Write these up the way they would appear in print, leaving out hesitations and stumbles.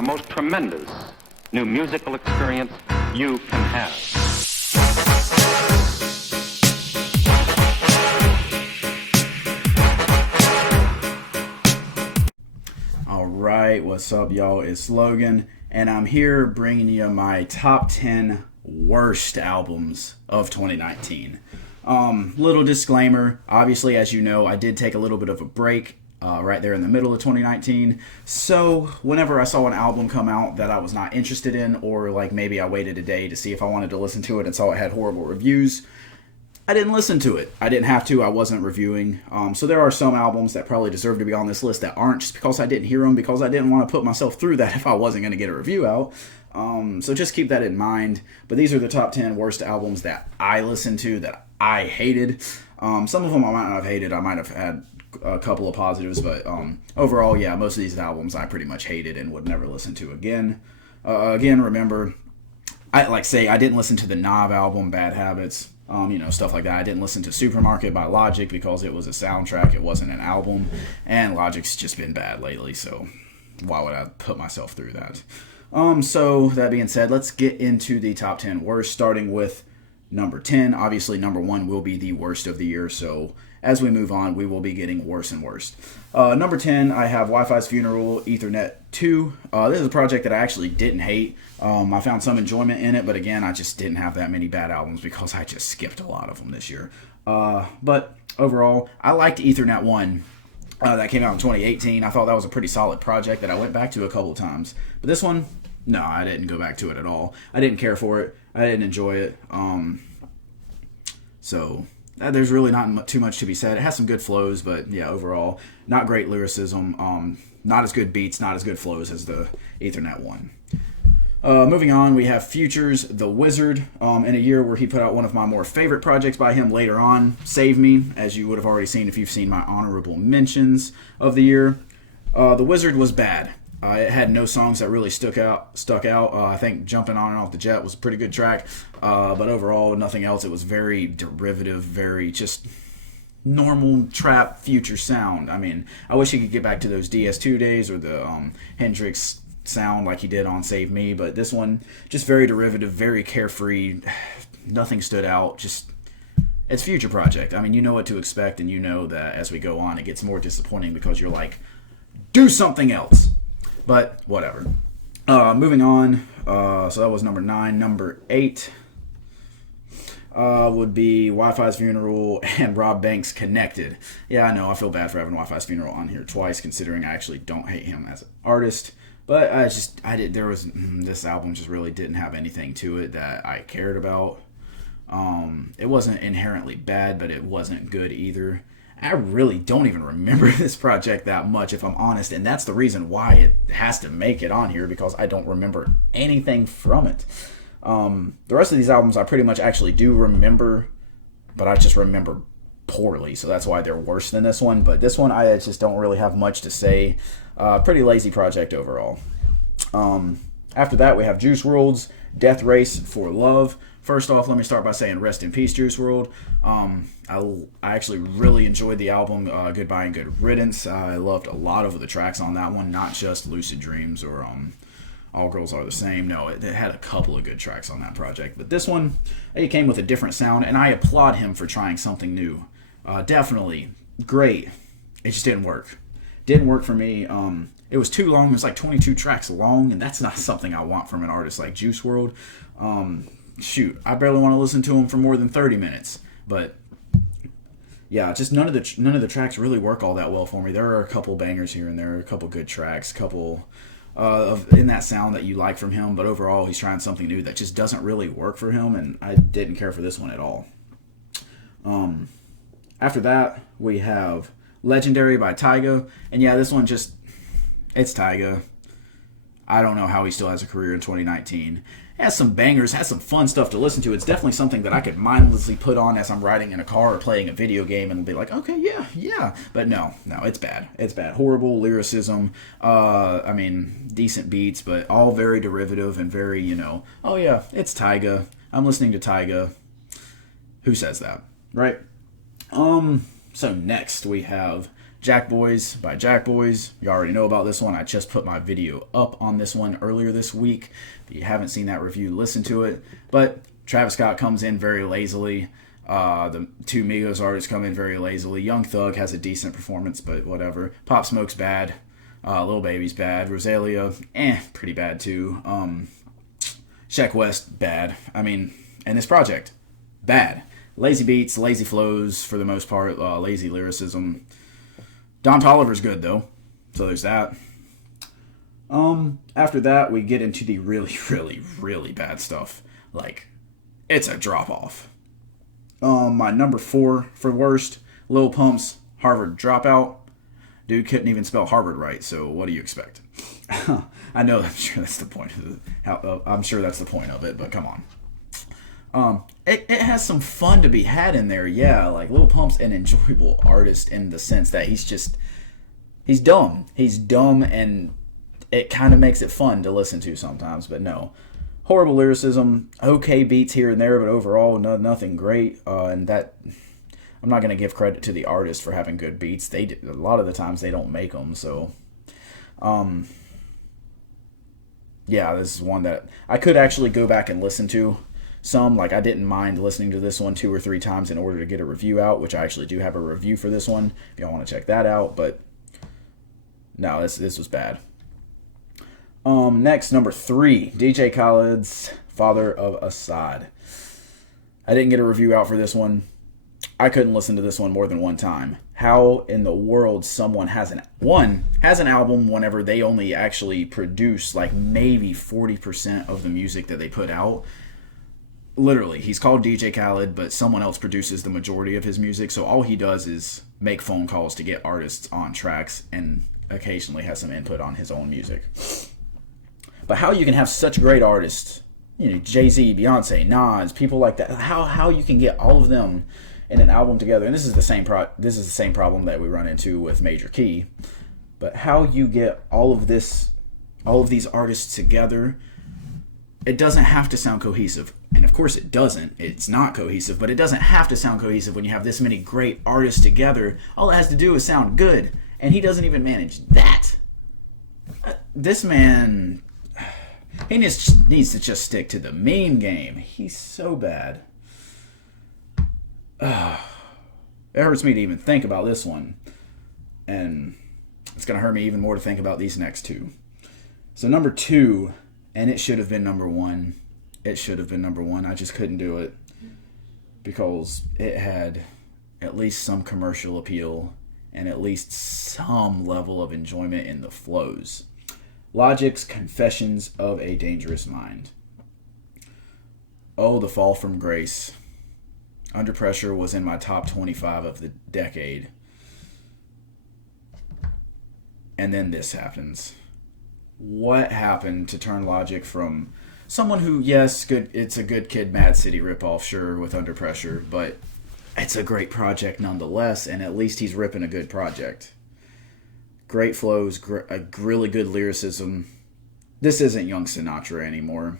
the most tremendous new musical experience you can have. Alright, what's up, y'all? It's Logan, and I'm here bringing you my top 10 worst albums of 2019. Little disclaimer, obviously, as you know, I did take a little bit of a break right there in the middle of 2019, so whenever I saw an album come out that I was not interested in, or like maybe I waited a day to see if I wanted to listen to it and saw it had horrible reviews, I didn't listen to it. I didn't have to. I wasn't reviewing. So there are some albums that probably deserve to be on this list that aren't, just because I didn't hear them, because I didn't want to put myself through that if I wasn't going to get a review out. So just keep that in mind. But these are the top 10 worst albums that I listened to that I hated. Some of them I might not have hated. I might have had a couple of positives. But overall, yeah, most of these albums I pretty much hated and would never listen to again. Again, remember, I didn't listen to the Nav album, Bad Habits. Stuff like that. I didn't listen to Supermarket by Logic because it was a soundtrack. It wasn't an album. And Logic's just been bad lately, so why would I put myself through that? So that being said, let's get into the top 10 worst, starting with number 10. Obviously, number 1 will be the worst of the year, so as we move on, we will be getting worse and worse. Number 10, I have Wi-Fi's Funeral, Ethernet 2. This is a project that I actually didn't hate. I found some enjoyment in it, but again, I just didn't have that many bad albums because I just skipped a lot of them this year. But overall, I liked Ethernet 1. That came out in 2018. I thought that was a pretty solid project that I went back to a couple of times. But this one, no, I didn't go back to it at all. I didn't care for it. I didn't enjoy it. There's really not too much to be said. It has some good flows, but yeah, overall, not great lyricism. Not as good beats, not as good flows as the Ethernet 1. Moving on, we have Future's The Wizard, in a year where he put out one of my more favorite projects by him later on, Save Me, as you would have already seen if you've seen my honorable mentions of the year. The Wizard was bad. It had no songs that really stuck out. I think Jumping On and Off the Jet was a pretty good track, but overall, nothing else. It was very derivative, very just normal trap Future sound. I mean, I wish he could get back to those DS2 days or the Hendrix sound like he did on Save Me, but this one, just very derivative, very carefree. Nothing stood out. Just, it's Future project. I mean, you know what to expect, and you know that as we go on, it gets more disappointing because you're like, do something else. But whatever. Moving on. So that was number 9. Number 8 would be Wi-Fi's Funeral and Rob Banks' Connected. Yeah, I know. I feel bad for having Wi-Fi's Funeral on here twice, considering I actually don't hate him as an artist. But this album just really didn't have anything to it that I cared about. It wasn't inherently bad, but it wasn't good either. I really don't even remember this project that much, if I'm honest, and that's the reason why it has to make it on here, because I don't remember anything from it. The rest of these albums I pretty much actually do remember, but I just remember poorly, so that's why they're worse than this one. But this one, I just don't really have much to say. Pretty lazy project overall. After that, we have Juice WRLD's Death Race for Love. First off, let me start by saying rest in peace, Juice WRLD. I actually really enjoyed the album, Goodbye and Good Riddance. I loved a lot of the tracks on that one, not just Lucid Dreams or All Girls Are the Same. No, it had a couple of good tracks on that project. But this one, it came with a different sound, and I applaud him for trying something new. Definitely great. It just didn't work. Didn't work for me. It was too long. It was like 22 tracks long, and that's not something I want from an artist like Juice WRLD. I barely want to listen to him for more than 30 minutes. But yeah, just none of the tracks really work all that well for me. There are a couple bangers here and there, a couple good tracks, couple in that sound that you like from him. But overall, he's trying something new that just doesn't really work for him, and I didn't care for this one at all. After that, we have Legendary by Tyga, and yeah, this one it's Tyga. I don't know how he still has a career in 2019. Has some bangers, has some fun stuff to listen to. It's definitely something that I could mindlessly put on as I'm riding in a car or playing a video game and be like, okay, yeah. But no, it's bad. It's bad. Horrible lyricism. Decent beats, but all very derivative and very, oh yeah, it's Tyga. I'm listening to Tyga. Who says that, right? So next we have Jack Boys by Jack Boys. You already know about this one. I just put my video up on this one earlier this week. If you haven't seen that review, listen to it. But Travis Scott comes in very lazily. The two Migos artists come in very lazily. Young Thug has a decent performance, but whatever. Pop Smoke's bad. Lil Baby's bad. Rosalia, pretty bad too. Sheck West, bad. I mean, and this project, bad. Lazy beats, lazy flows for the most part, lazy lyricism. Don Toliver's good though, so there's that. After that, we get into the really, really, really bad stuff. Like, it's a drop off. My number 4 for worst, Lil Pump's Harvard Dropout. Dude couldn't even spell Harvard right, so what do you expect? I know, I'm sure that's the point of it, but come on. It has some fun to be had in there, yeah. Like, Lil Pump's an enjoyable artist in the sense that he's dumb. He's dumb, and it kind of makes it fun to listen to sometimes, but no. Horrible lyricism, okay beats here and there, but overall nothing great. And that, I'm not going to give credit to the artist for having good beats. A lot of the times they don't make them, so yeah, this is one that I could actually go back and listen to some. Like, I didn't mind listening to this one 2 or 3 times in order to get a review out, which I actually do have a review for this one if y'all want to check that out. But no, this was bad. Next, number 3, DJ Khaled's Father of Assad. I didn't get a review out for this one. I couldn't listen to this one more than one time. How in the world someone has an album whenever they only actually produce like maybe 40% of the music that they put out? Literally, he's called DJ Khaled, but someone else produces the majority of his music, so all he does is make phone calls to get artists on tracks and occasionally has some input on his own music. But how you can have such great artists, Jay-Z, Beyonce, Nas, people like that, how you can get all of them in an album together, and this is the same problem that we run into with Major Key, but how you get all of these artists together, it doesn't have to sound cohesive. And of course it doesn't. It's not cohesive, but it doesn't have to sound cohesive when you have this many great artists together. All it has to do is sound good, and he doesn't even manage that. This man, he needs to just stick to the meme game. He's so bad. It hurts me to even think about this one. And it's going to hurt me even more to think about these next 2. So number 2, and it should have been number 1. It should have been number 1. I just couldn't do it because it had at least some commercial appeal and at least some level of enjoyment in the flows. Logic's Confessions of a Dangerous Mind. Oh, the fall from grace. Under Pressure was in my top 25 of the decade. And then this happens. What happened to turn Logic from someone who, yes, good, it's a good Kid Mad City ripoff, sure, with Under Pressure, but it's a great project nonetheless, and at least he's ripping a good project. Great flows, a really good lyricism. This isn't Young Sinatra anymore.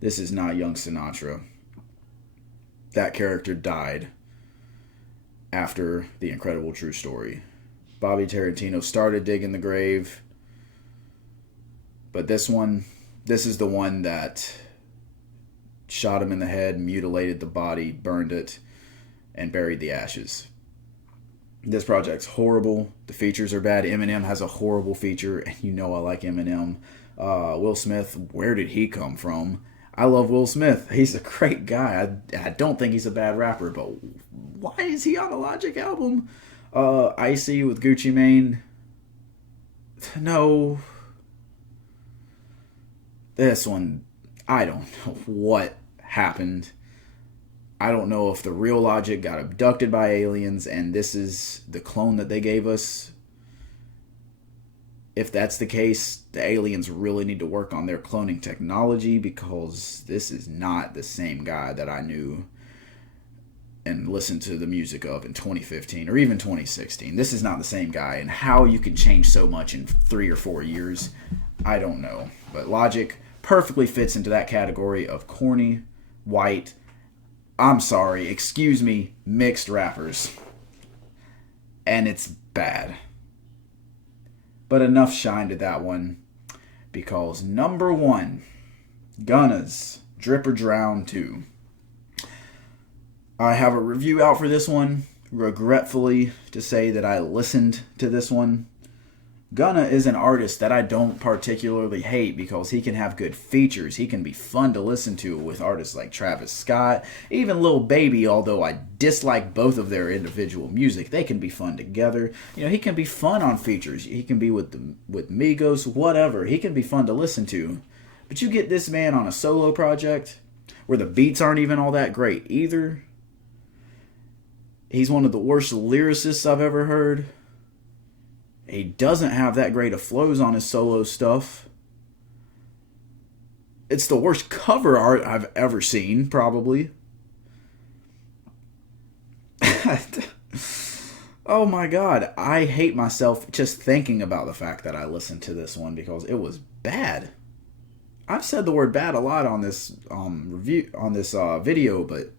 This is not Young Sinatra. That character died after The Incredible True Story. Bobby Tarantino started digging the grave, but this is the one that shot him in the head, mutilated the body, burned it, and buried the ashes. This project's horrible. The features are bad. Eminem has a horrible feature, and I like Eminem. Will Smith, where did he come from? I love Will Smith. He's a great guy. I don't think he's a bad rapper, but why is he on a Logic album? Icy with Gucci Mane. No. This one, I don't know what happened. I don't know if the real Logic got abducted by aliens and this is the clone that they gave us. If that's the case, the aliens really need to work on their cloning technology because this is not the same guy that I knew and listened to the music of in 2015 or even 2016. This is not the same guy, and how you can change so much in 3 or 4 years, I don't know. But Logic perfectly fits into that category of corny, white, excuse me, mixed rappers. And it's bad. But enough shine to that one, because number 1, Gunna's Drip or Drown 2. I have a review out for this one. Regretfully to say that I listened to this one. Gunna is an artist that I don't particularly hate because he can have good features. He can be fun to listen to with artists like Travis Scott, even Lil Baby, although I dislike both of their individual music. They can be fun together. You know, he can be fun on features. He can be with Migos, whatever. He can be fun to listen to. But you get this man on a solo project where the beats aren't even all that great either. He's one of the worst lyricists I've ever heard. He doesn't have that great of flows on his solo stuff. It's the worst cover art I've ever seen, probably. Oh my god, I hate myself just thinking about the fact that I listened to this one because it was bad. I've said the word bad a lot on this video, but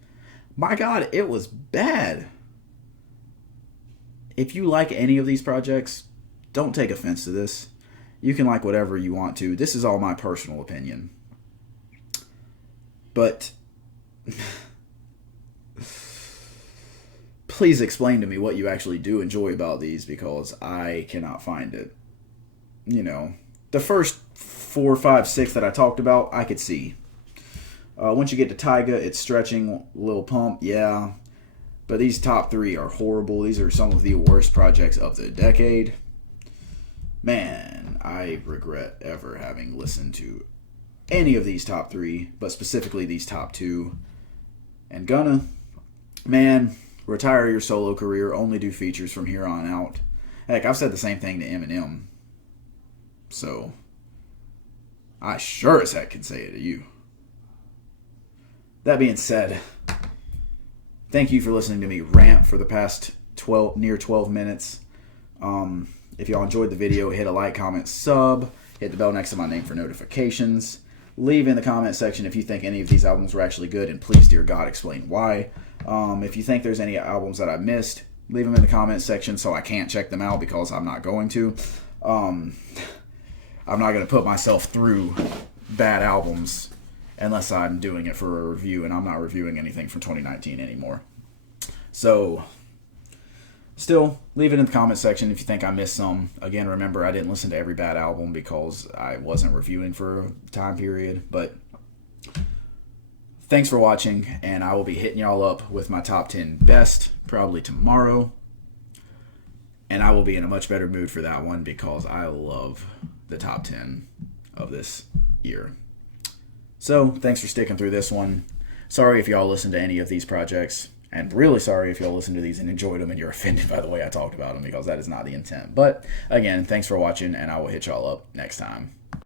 my god, it was bad. If you like any of these projects, don't take offense to this. You can like whatever you want to. This is all my personal opinion. But please explain to me what you actually do enjoy about these, because I cannot find it. You know, the first 4, 5, 6 that I talked about, I could see. Once you get to Tyga, it's stretching. Lil Pump, yeah. But these top 3 are horrible. These are some of the worst projects of the decade. Man, I regret ever having listened to any of these top 3, but specifically these top 2. And Gunna, man, retire your solo career. Only do features from here on out. Heck, I've said the same thing to Eminem. So, I sure as heck can say it to you. That being said, thank you for listening to me rant for the past near 12 minutes. If y'all enjoyed the video, hit a like, comment, sub. Hit the bell next to my name for notifications. Leave in the comment section if you think any of these albums were actually good, and please, dear God, explain why. If you think there's any albums that I missed, leave them in the comment section so I can't check them out, because I'm not going to. I'm not going to put myself through bad albums unless I'm doing it for a review, and I'm not reviewing anything from 2019 anymore. So, still, leave it in the comment section if you think I missed some. Again, remember, I didn't listen to every bad album because I wasn't reviewing for a time period. But thanks for watching, and I will be hitting y'all up with my top 10 best probably tomorrow. And I will be in a much better mood for that one because I love the top 10 of this year. So, thanks for sticking through this one. Sorry if y'all listened to any of these projects. And really sorry if y'all listened to these and enjoyed them and you're offended by the way I talked about them, because that is not the intent. But, again, thanks for watching, and I will hit y'all up next time.